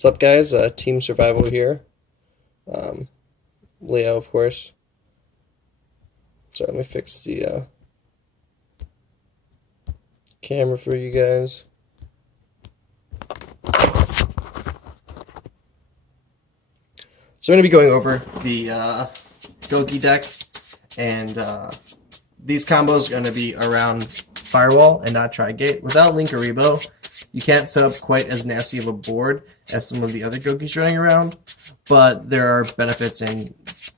What's up, guys? Team Survival here. Leo, of course. Sorry, let me fix the camera for you guys. So we're going to be going over the Gouki deck, and these combos are going to be around Firewall and not Trigate. Without linkruriboh, you can't set up quite as nasty of a board as some of the other Goukis running around, but there are benefits and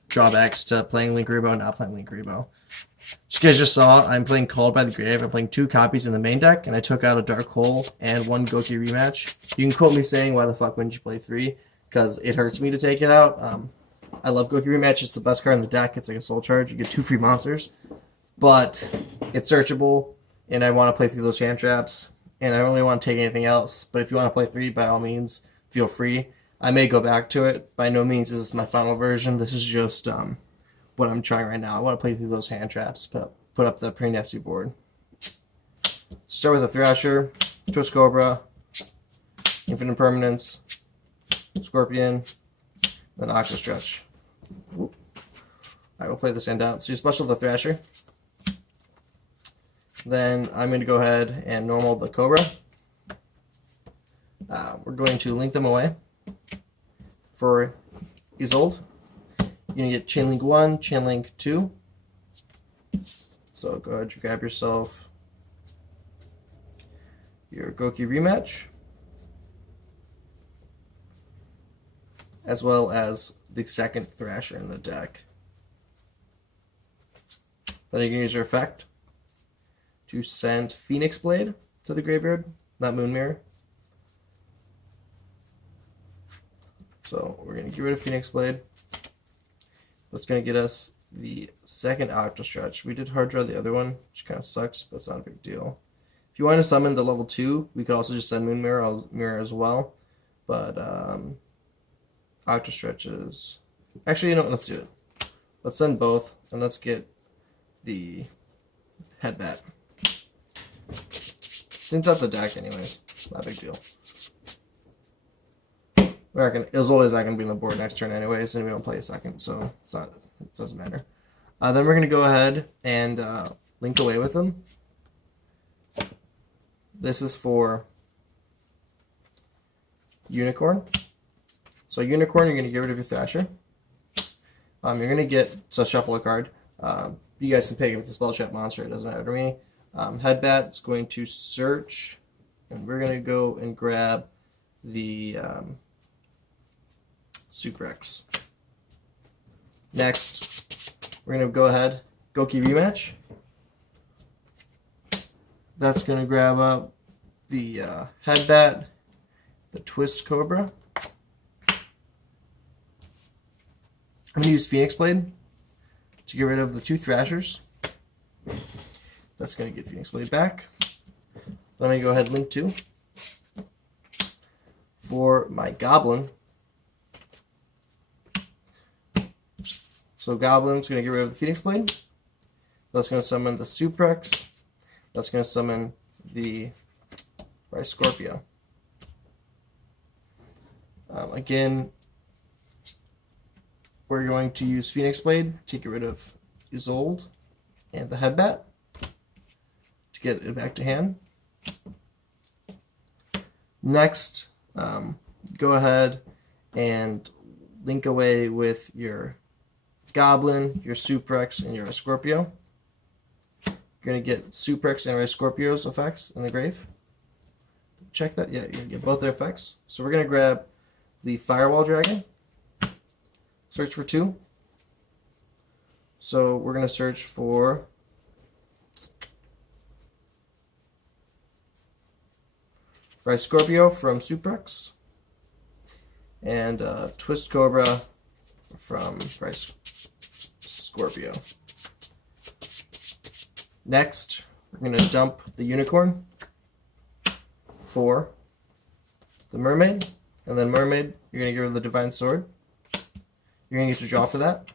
drawbacks to playing linkruriboh and not playing linkruriboh. As you guys just saw, I'm playing Called by the Grave. I'm playing 2 copies in the main deck, and I took out a Dark Hole and 1 Gouki rematch. You can quote me saying, why the fuck wouldn't you play 3? Because it hurts me to take it out. I love Gouki rematch. It's the best card in the deck. It's like a soul charge. You get 2 free monsters. But it's searchable, and I want to play through those hand traps, and I don't really want to take anything else. But if you want to play 3, by all means, feel free. I may go back to it. By no means is this my final version. This is just what I'm trying right now. I want to play through those hand traps, put up the pretty nasty board. Start with a Thrasher, Twist Cobra, Infinite Permanence, Scorpion, then Octo Stretch. I will play this hand out. So you special the Thrasher. Then I'm going to go ahead and normal the Cobra. We're going to link them away for Isolde. You're going to get Chain Link 1, Chain Link 2. So go ahead and grab yourself your Gouki rematch, as well as the second Thrasher in the deck. Then you can use your effect to send Phoenix Blade to the graveyard, not Moonmirror. So we're going to get rid of Phoenix Blade. That's going to get us the second Octo Stretch. We did hard draw the other one, which kind of sucks, but it's not a big deal. If you want to summon the level 2, we could also just send Moonmirror as well. But Octo Stretch is... Actually, you know what? Let's do it. Let's send both, and let's get the Headbat. Things out the deck anyways. Not a big deal. I reckon Isolde is not going to be on the board next turn anyways, and we don't play a second, so it doesn't matter. Then we're going to go ahead and link away with them. This is for Unicorn. So Unicorn, you're going to get rid of your Thrasher. You're going to get, so shuffle a card. You guys can pick it with the spell check monster, it doesn't matter to me. Headbat's going to search, and we're going to go and grab the Suprex. Next, we're going to go ahead, Gouki rematch. That's going to grab up the Headbat, the Twist Cobra. I'm going to use Phoenix Blade to get rid of the 2 Thrashers. That's going to get Phoenix Blade back. Let me go ahead and link 2. For my Goblin. So Goblin's going to get rid of the Phoenix Blade. That's going to summon the Suprex. That's going to summon the Scorpio. Again, we're going to use Phoenix Blade to get rid of Isolde and the Headbat to get it back to hand. Next, go ahead and link away with your Goblin, your Suprex, and your Scorpio. You're going to get Suprex and Scorpio's effects in the grave. Check that. Yeah, you're going to get both their effects. So we're going to grab the Firewall Dragon. Search for 2. So we're going to search for Scorpio from Suprex and Twist Cobra from Scorpio. Next, we're going to dump the Unicorn for the Mermaid, and then Mermaid, you're going to get rid of the Divine Sword. You're going to get to draw for that.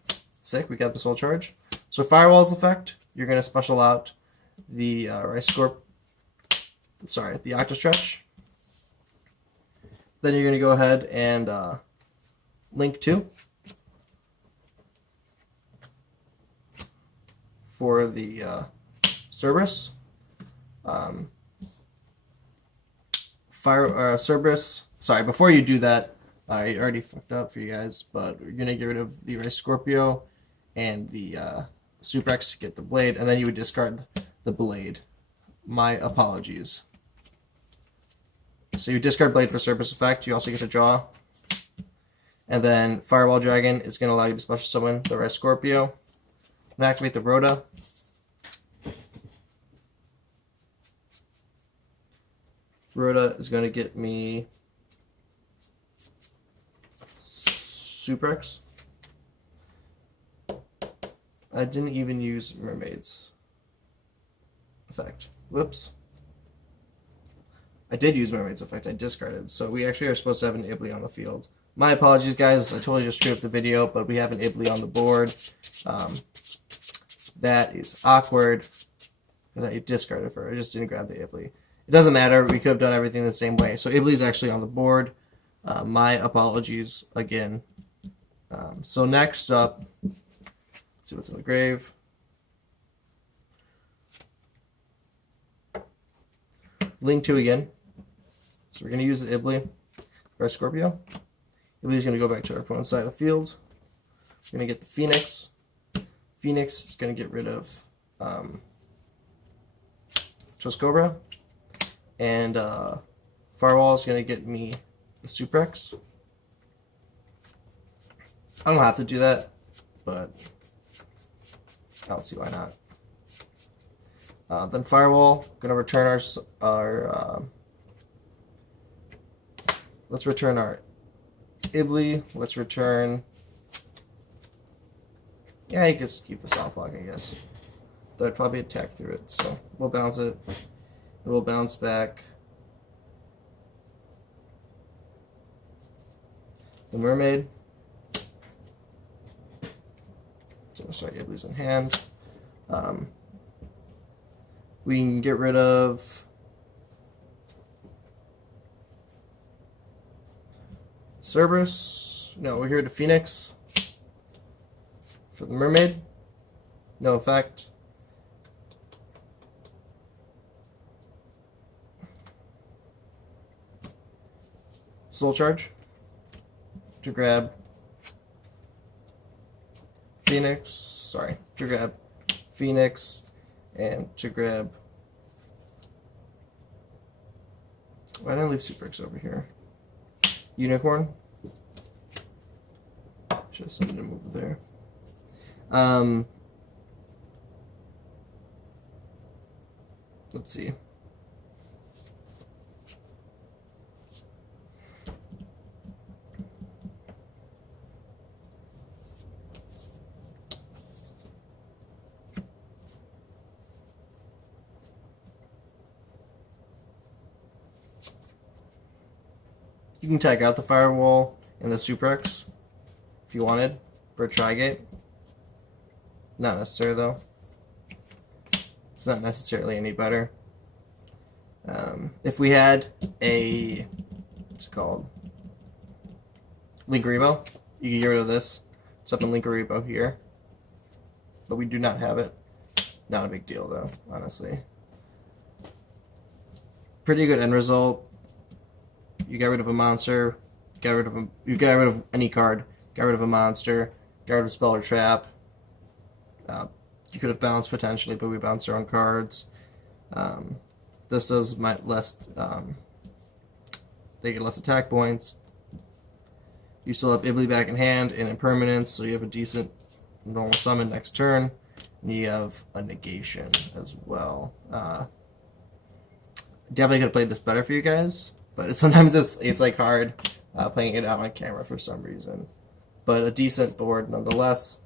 Sick, we got the soul charge. So Firewall's effect, you're going to special out the the Octo Stretch. Then you're going to go ahead and link to for the Cerberus. Cerberus. Sorry, before you do that, I already fucked up for you guys, but we're gonna get rid of the Ray Scorpio and the Super X to get the blade, and then you would discard the blade. My apologies. So you discard blade for Cerberus effect. You also get to draw, and then Firewall Dragon is gonna allow you to special summon the Ray Scorpio and activate the Rhoda. Rhoda is going to get me Super X. I didn't even use Mermaid's effect. Whoops. I did use Mermaid's effect. I discarded. So we actually are supposed to have an Ibly on the field. My apologies, guys. I totally just screwed up the video, but we have an Ibly on the board. That is awkward. I discarded for it. I just didn't grab the Ibly. It doesn't matter. We could have done everything the same way. So Ibly's actually on the board. My apologies again. So next up, let's see what's in the grave. Link 2 again. So we're going to use the Ibly for our Scorpio. Ibly's going to go back to our opponent's side of the field. We're going to get the Phoenix. Phoenix is going to get rid of Twist Cobra. And Firewall is going to get me the Super X. I don't have to do that, but I don't see why not. Then Firewall, going to return our let's return our Ibly. Let's return. Yeah, you can keep the soft lock, I guess. Though I'd probably attack through it, so we'll bounce it. It will bounce back the Mermaid. So sorry, Ibly's in hand. We can get rid of Cerberus. No, we're here to Phoenix for the Mermaid. No effect. Soul Charge to grab Phoenix. Sorry, to grab Phoenix and to grab. Why didn't I leave Super X over here? Unicorn. Should have sent him over there. Let's see. You can tag out the Firewall and the Super X if you wanted for a trigate. Not necessary though. It's not necessarily any better. If we had a, what's it called? Linkruriboh, you can get rid of this. It's up in Linkruriboh here. But we do not have it. Not a big deal though, honestly. Pretty good end result. You get rid of a monster, you get rid of any card, get rid of a monster, get rid of a spell or trap. You could have bounced potentially, but we bounced our own cards. This does less. They get less attack points. You still have Ibly back in hand and impermanence, so you have a decent normal summon next turn. And you have a negation as well. Definitely could have played this better for you guys. But sometimes it's like hard playing it out on camera for some reason. But a decent board nonetheless.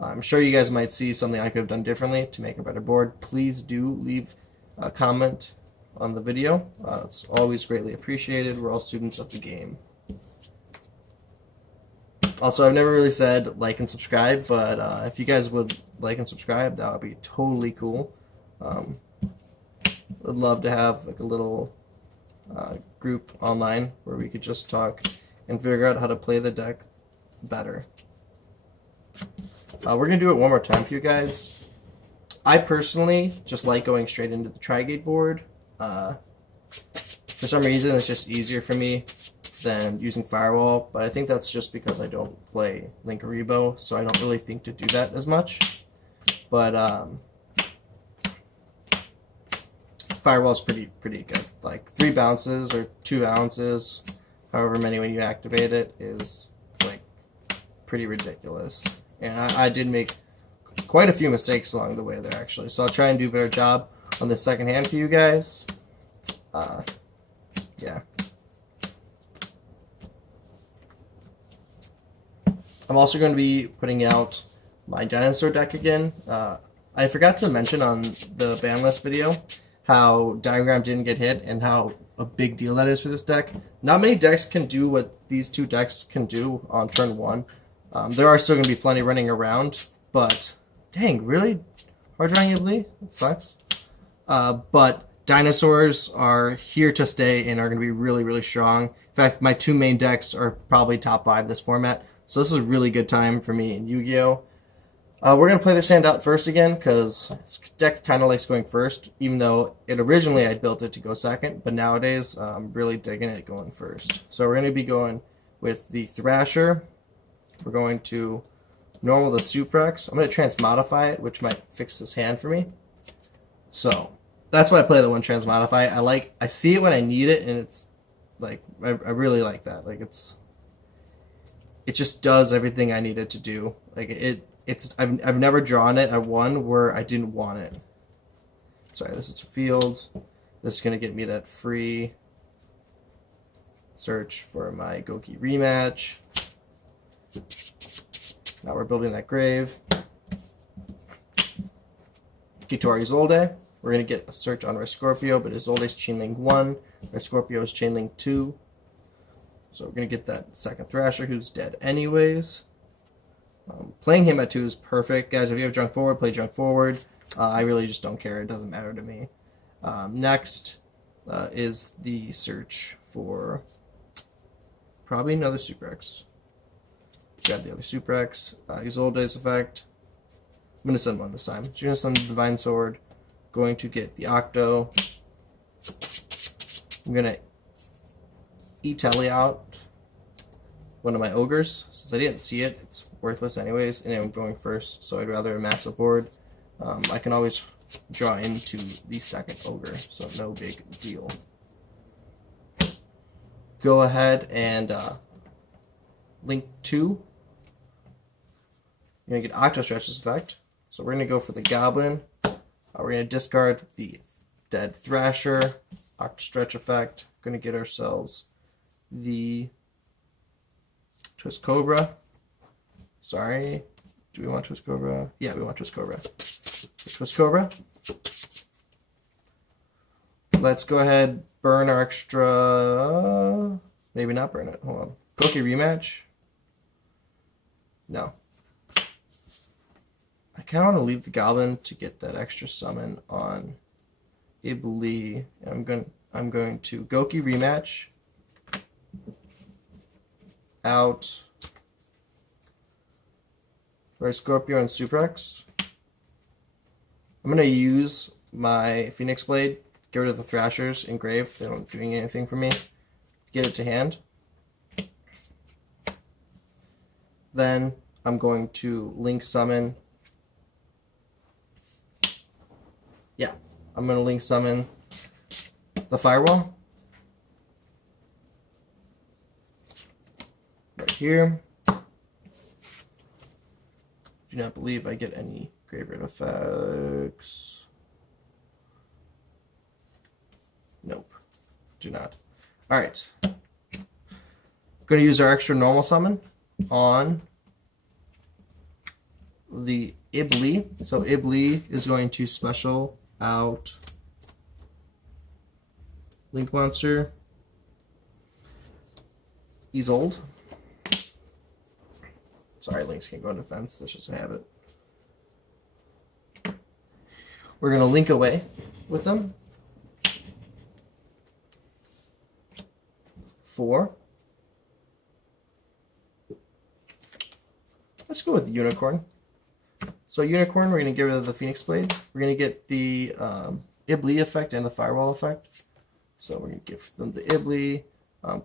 I'm sure you guys might see something I could have done differently to make a better board. Please do leave a comment on the video. It's always greatly appreciated. We're all students of the game. Also, I've never really said like and subscribe, but if you guys would like and subscribe, that would be totally cool. Would love to have like a little group online where we could just talk and figure out how to play the deck better. We're going to do it one more time for you guys. I personally just like going straight into the trigate board. For some reason, it's just easier for me than using Firewall, but I think that's just because I don't play linkruriboh, so I don't really think to do that as much. But Firewall's pretty good. Like 3 bounces or 2 ounces, however many when you activate it, is like pretty ridiculous. And I did make quite a few mistakes along the way there, actually. So I'll try and do a better job on the second hand for you guys. Yeah. I'm also going to be putting out my dinosaur deck again. I forgot to mention on the ban list video how Diagram didn't get hit and how a big deal that is for this deck. Not many decks can do what these 2 decks can do on turn 1. There are still going to be plenty running around, but dang, really? Hard drawing Iblee? That sucks. But dinosaurs are here to stay and are going to be really, really strong. In fact, my 2 main decks are probably top 5 this format, so this is a really good time for me in Yu-Gi-Oh! We're going to play this hand out first again, because this deck kind of likes going first, even though originally I built it to go second, but nowadays I'm really digging it going first. So we're going to be going with the Thrasher. We're going to normal the Suplex. I'm going to transmodify it, which might fix this hand for me. So that's why I play the one transmodify. I see it when I need it, and it's like I really like that. Like it just does everything I need it to do. Like I've never drawn it at one where I didn't want it. Sorry, this is a field. This is gonna get me that free search for my Gouki rematch. Now we're building that grave. Get to our Isolde. We're going to get a search on Scorpio, but Isolde's chainlink 1, Scorpio's chainlink 2. So we're going to get that second Thrasher, who's dead anyways. Playing him at 2 is perfect. Guys, if you have junk forward, play junk forward. I really just don't care. It doesn't matter to me. Next is the search for probably another Suplex. Grab the other Suplex. Isolde's effect. I'm going to send one this time. So you're going to send the Divine Sword. Going to get the Octo. I'm going to E-Telly out one of my Ogres. Since I didn't see it, it's worthless anyways, and I'm going first, so I'd rather amass a board. I can always draw into the second Ogre, so no big deal. Go ahead and link 2. You're going to get Octo Stretch's effect. So we're going to go for the Goblin. We're going to discard the dead Thrasher, Octo Stretch effect. Going to get ourselves the Twist Cobra. Sorry. Do we want Twist Cobra? Yeah, we want Twist Cobra. Twist Cobra. Let's go ahead, burn our extra. Maybe not burn it. Hold on. Gouki rematch. No. I kind of want to leave the Goblin to get that extra summon on Iblee. I'm going to Gouki rematch out for Scorpio and Suplex. I'm going to use my Phoenix Blade, get rid of the Thrashers in grave. They don't doing anything for me. Get it to hand. Then I'm going to link summon. Yeah, I'm going to link summon the Firewall. Right here. Do not believe I get any graveyard effects. Nope, do not. Alright. Going to use our extra normal summon on the Iblee. So Iblee is going to special out Link Monster. He's old. Sorry, Links can't go in defense. That's just a habit. We're going to link away with them. 4. Let's go with Unicorn. So Unicorn, we're going to get rid of the Phoenix Blade. We're going to get the Ibli effect and the Firewall effect. So we're going to give them the Ibli,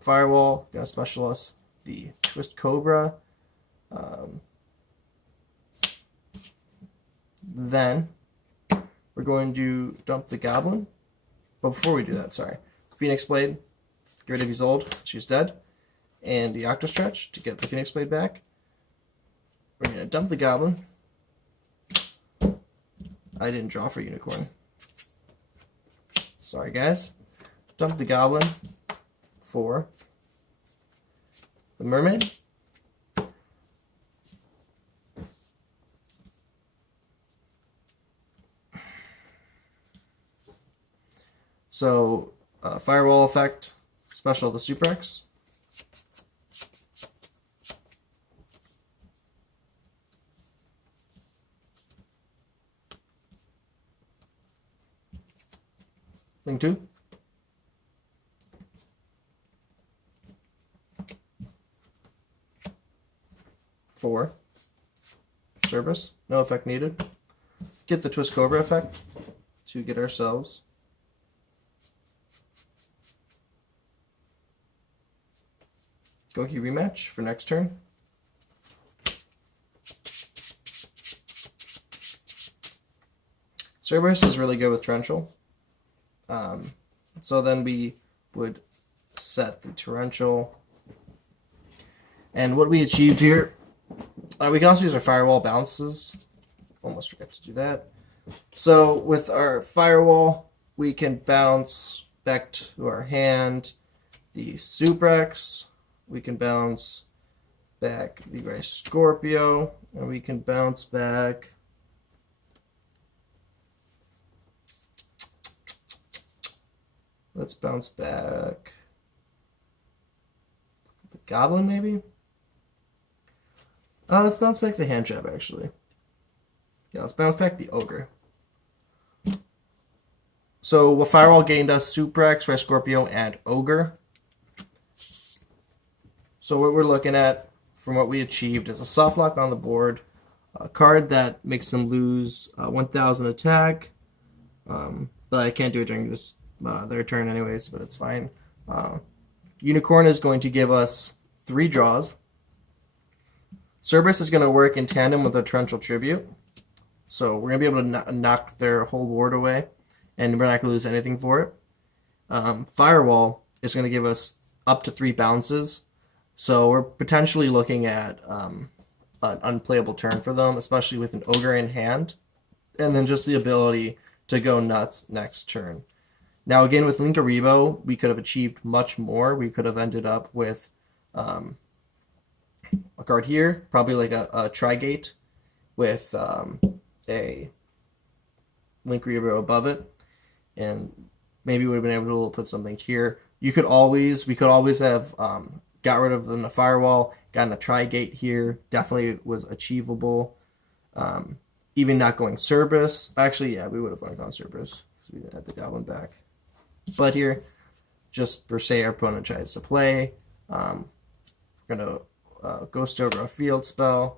Firewall, going to special us the Twist Cobra. Then we're going to dump the Goblin. But before we do that, sorry. Phoenix Blade, get rid of Isolde, she's dead. And the Octostretch to get the Phoenix Blade back. We're going to dump the Goblin. I didn't draw for Unicorn. Sorry, guys. Dump the Goblin for the Mermaid. So, Firewall effect, special the Super X. Thing 2. Four. Service, no effect needed. Get the Twist Cobra effect to get ourselves Gouki rematch for next turn. Cerberus is really good with Torrential. So then we would set the Torrential. And what we achieved here, we can also use our Firewall bounces. Almost forgot to do that. So with our Firewall, we can bounce back to our hand the Suprex. We can bounce back the Gray Scorpio. And we can bounce back let's bounce back the Goblin, maybe? Let's bounce back the Hand Trap, actually. Yeah, let's bounce back the Ogre. So, what Firewall gained us Suprex, Red Scorpio, and Ogre. So, what we're looking at from what we achieved is a soft lock on the board, a card that makes them lose 1,000 attack, but I can't do it during this their turn anyways, but it's fine. Unicorn is going to give us 3 draws. Cerberus is going to work in tandem with a Torrential Tribute. So we're going to be able to knock their whole board away, and we're not going to lose anything for it. Firewall is going to give us up to 3 bounces. So we're potentially looking at an unplayable turn for them, especially with an Ogre in hand. And then just the ability to go nuts next turn. Now again, with linkruriboh, we could have achieved much more. We could have ended up with a card here, probably like a trigate with a linkruriboh above it, and maybe we would have been able to put something here. We could always have got rid of the Firewall, gotten a trigate here. Definitely was achievable. Even not going Cerberus. Actually, yeah, we would have gone Cerberus because we didn't have the Goblin back. But here, just per se, our opponent tries to play. We're going to Ghost over a field spell.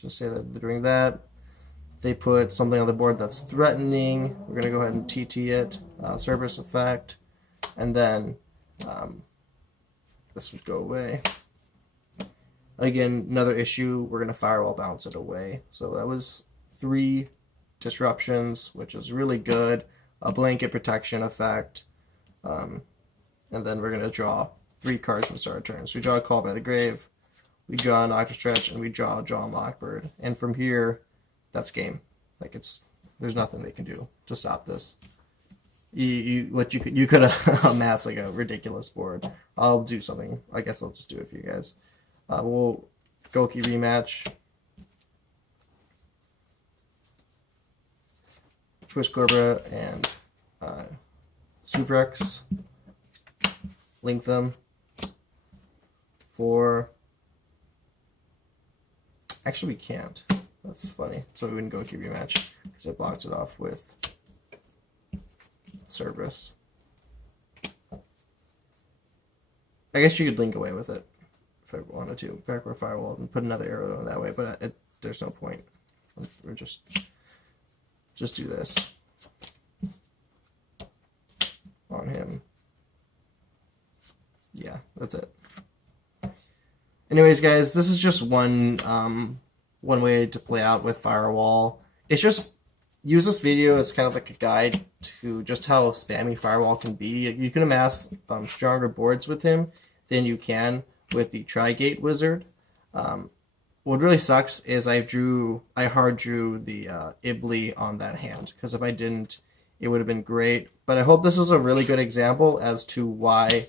Just say that they're doing that. They put something on the board that's threatening. We're going to go ahead and TT it. Cerberus effect. And then this would go away. Again, another issue, we're going to Firewall bounce it away. So that was 3 disruptions, which is really good. A blanket protection effect. And then we're going to draw 3 cards from the start of turn. So we draw a Call by the Grave, we draw an Octostretch, and we draw a Draw and Lockbird. And from here, that's game. Like, there's nothing they can do to stop this. You could have amassed like a ridiculous board. I'll do something. I guess I'll just do it for you guys. We'll Gouki rematch. Twist Cobra and Suprex. Link them for. Actually, we can't. That's funny. So we wouldn't Gouki rematch because I blocked it off with Cerberus. I guess you could link away with it if I wanted to. Backward Firewall and put another arrow on that way, but there's no point. We're just do this on him. Yeah, that's it. Anyways, guys, this is just one way to play out with Firewall. It's just use this video as kind of like a guide to just how spammy Firewall can be. You can amass stronger boards with him than you can with the Trigate wizard. What really sucks is I hard drew the Ibli on that hand, because if I didn't, it would have been great. But I hope this was a really good example as to why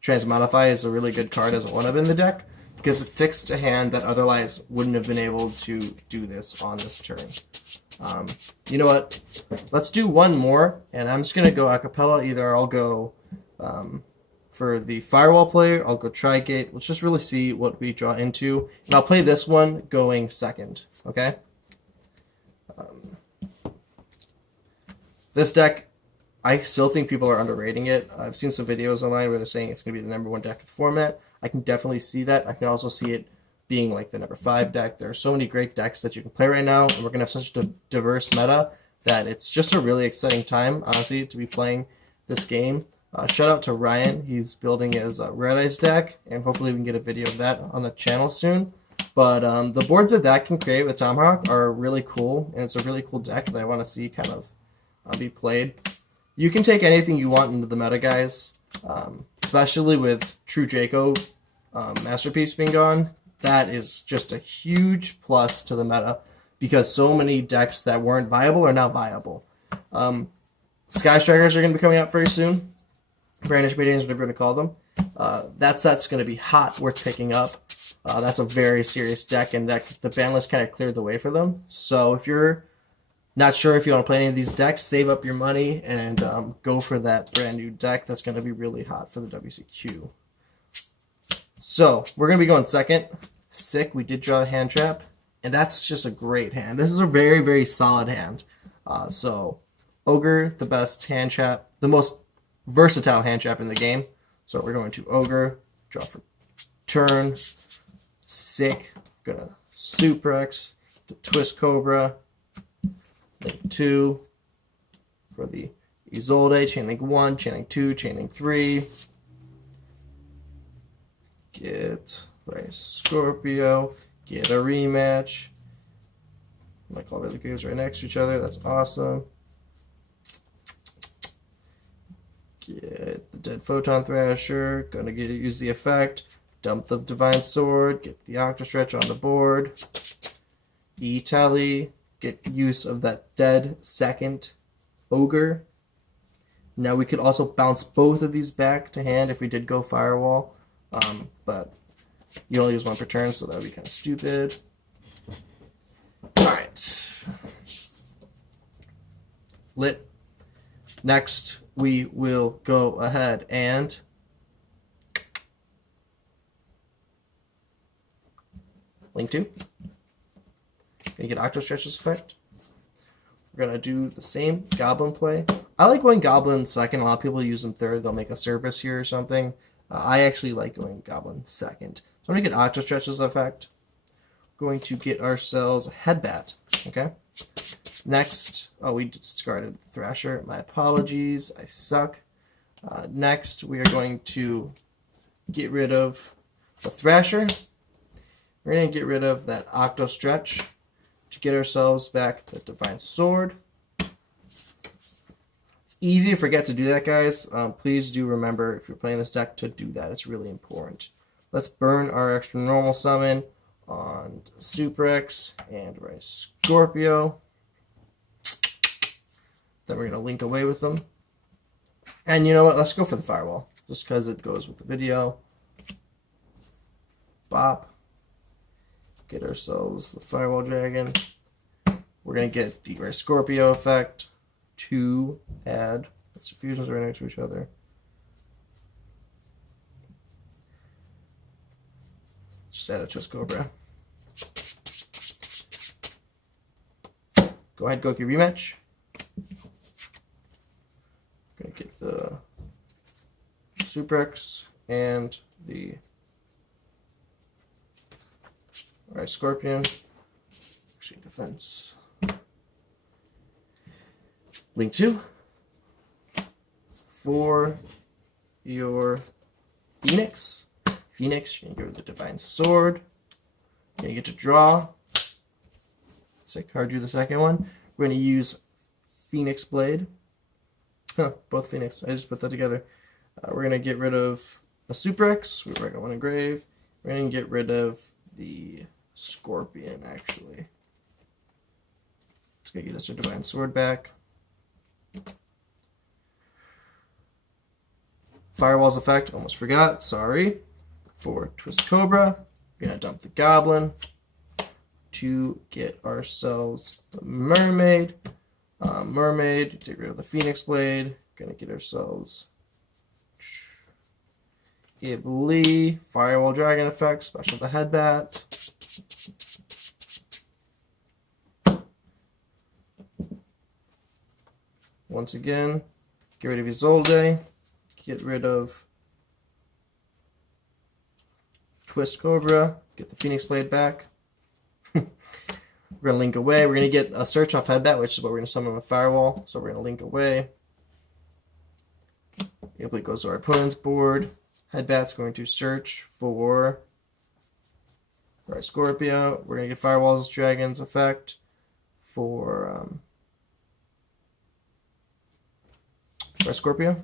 Transmodify is a really good card as a 1-up in the deck, because it fixed a hand that otherwise wouldn't have been able to do this on this turn. You know what? Let's do one more, and I'm just going to go a cappella. Either I'll go for the Firewall player, I'll go Trigate. Let's just really see what we draw into. And I'll play this one going second, okay? This deck, I still think people are underrating it. I've seen some videos online where they're saying it's going to be the #1 deck of the format. I can definitely see that. I can also see it being like the #5 deck. There are so many great decks that you can play right now, and we're going to have such a diverse meta that it's just a really exciting time, honestly, to be playing this game. Shout out to Ryan. He's building his Red Eyes deck, and hopefully we can get a video of that on the channel soon. But the boards that can create with Tomahawk are really cool, and it's a really cool deck that I want to see kind of be played. You can take anything you want into the meta, guys, especially with True Draco Masterpiece being gone. That is just a huge plus to the meta, because so many decks that weren't viable are now viable. Sky Strikers are going to be coming out very soon. Brandish Meetings, whatever you're going to call them. That set's going to be hot, worth picking up. That's a very serious deck, and the ban list kind of cleared the way for them. So if you're not sure if you want to play any of these decks, save up your money and go for that brand new deck that's going to be really hot for the WCQ. So we're going to be going second. Sick, we did draw a hand trap, and that's just a great hand. This is a very, very solid hand. So Ogre, the best hand trap, the most versatile hand trap in the game. So we're going to Ogre, draw for turn. Sick, gonna Suplex, the Twist Cobra. Link 2 for the Isolde, chain link 1, chain link 2, chain link 3. Get Scorpio, get a rematch. Like all the other games right next to each other, that's awesome. Get the Dead Photon Thrasher, gonna use the effect. Dump the Divine Sword, get the Octostretch on the board. E-Tally. Get use of that dead second Ogre. Now we could also bounce both of these back to hand if we did go Firewall, but you only use one per turn, so that would be kind of stupid. Alright. Lit. Next, we will go ahead and link 2. Gonna get Octostretch's effect. We're gonna do the same Goblin play. I like going Goblin second. A lot of people use them third. They'll make a Cerberus here or something. I actually like going Goblin second. So I'm gonna get Octostretch's effect. Going to get ourselves a Headbat. Okay. Next, we discarded the Thrasher. My apologies. I suck. Next, we are going to get rid of the Thrasher. We're gonna get rid of that Octostretch to get ourselves back the Divine Sword. It's easy to forget to do that, guys. Please do remember, if you're playing this deck, to do that. It's really important. Let's burn our extra normal summon on Suplex and we're Scorpio. Then we're going to link away with them. And you know what? Let's go for the Firewall, just because it goes with the video. Bop. Get ourselves the Firewall Dragon. We're going to get the Scorpio effect to add. Let's fusions right next to each other. Just add a Twist Cobra. Go ahead, Gouki rematch. Gonna get the Suplex and the Scorpion. Actually, defense. Link 2 for your Phoenix. Phoenix, you're going to go with the Divine Sword. You're going to get to draw. So I card you the second one. We're going to use Phoenix Blade. Huh, both Phoenix. I just put that together. We're going to get rid of a Suplex. We're going to want to engrave. We're going to get rid of the Scorpion, actually. It's going to get us our Divine Sword back. Firewall's effect, almost forgot, sorry. For Twist Cobra, we're going to dump the Goblin to get ourselves the Mermaid. Mermaid, get rid of the Phoenix Blade. Going to get ourselves Iblee, Firewall Dragon effect, special the Headbat. Once again, get rid of Isolde. Get rid of Twist Cobra. Get the Phoenix Blade back. We're going to link away. We're going to get a search off Headbat, which is what we're going to summon with Firewall. So we're going to link away. It goes to our opponent's board. Headbat's going to search for our Scorpio. We're going to get Firewall's Dragon's effect for our Scorpio.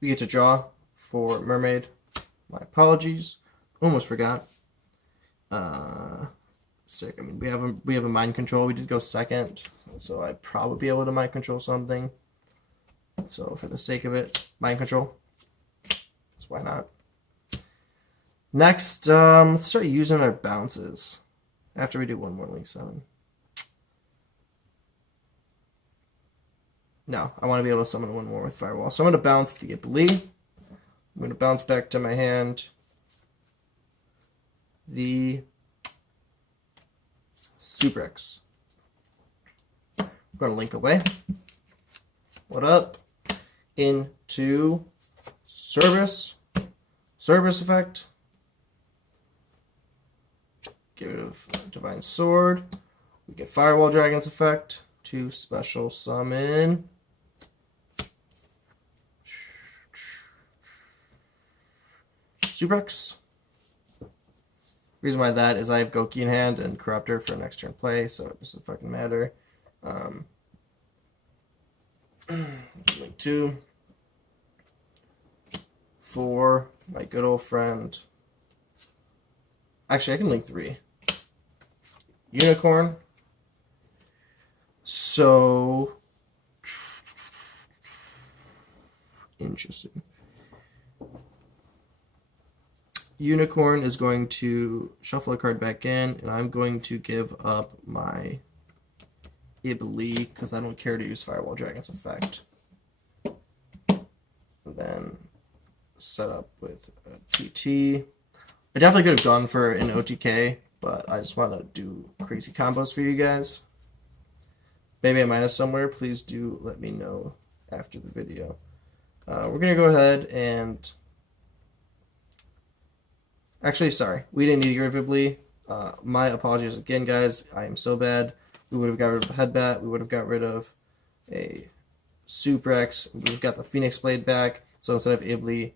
We get to draw for Mermaid. My apologies. Almost forgot. Sick. I mean, we have a mind control. We did go second, so I'd probably be able to mind control something. So for the sake of it, mind control. So why not? Next, let's start using our bounces after we do one more Link 7. No, I want to be able to summon one more with Firewall. So I'm going to bounce the Iblee. I'm going to bounce back to my hand the Suplex. I'm going to link away. What up? Into Cerberus. Cerberus effect. Get rid of Divine Sword. We get Firewall Dragon's effect to special summon Suplex. Reason why that is I have Gouki in hand and Corruptor for next turn play, so it doesn't fucking matter. Link 2 for my good old friend. Actually, I can link 3. Unicorn. So interesting. Unicorn is going to shuffle a card back in, and I'm going to give up my Iblee because I don't care to use Firewall Dragon's effect. And then set up with a TT. I definitely could have gone for an OTK, but I just want to do crazy combos for you guys. Maybe I might have somewhere. Please do let me know after the video. We're going to go ahead and... Actually, sorry. We didn't need to get rid of Iblee. My apologies again, guys. I am so bad. We would have got rid of the Headbat. We would have got rid of a Suplex. We would have got the Phoenix Blade back. So instead of Iblee,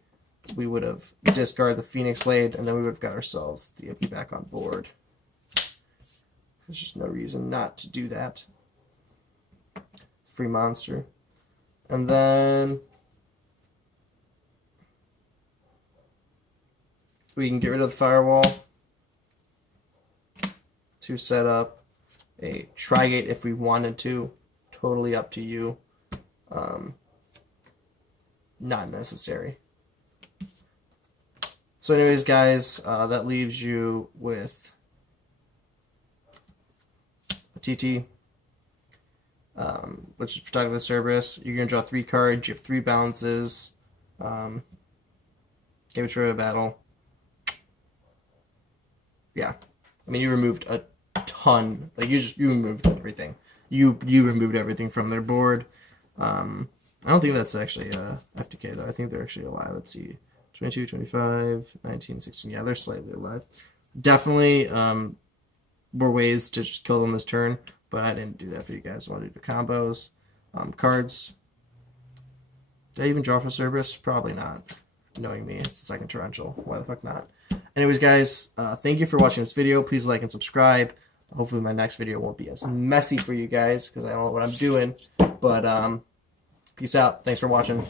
we would have discarded the Phoenix Blade, and then we would have got ourselves the Iblee back on board. There's just no reason not to do that. Free monster. And then we can get rid of the Firewall to set up a trigate if we wanted to. Totally up to you. Not necessary. So anyways, guys, that leaves you with a TT, which is Protect the Cerberus. You're going to draw 3 cards. You have 3 bounces. Give it a battle. Yeah. I mean, you removed a ton. Like, you removed everything. you removed everything from their board. I don't think that's actually FTK though. I think they're actually alive. Let's see. 22, 25, 19, 16. Yeah, they're slightly alive. Definitely were ways to just kill them this turn, but I didn't do that for you guys. I wanted to do combos. Cards. Did I even draw for Cerberus? Probably not. Knowing me, it's the second torrential. Why the fuck not? Anyways, guys, thank you for watching this video. Please like and subscribe. Hopefully my next video won't be as messy for you guys because I don't know what I'm doing. But peace out. Thanks for watching.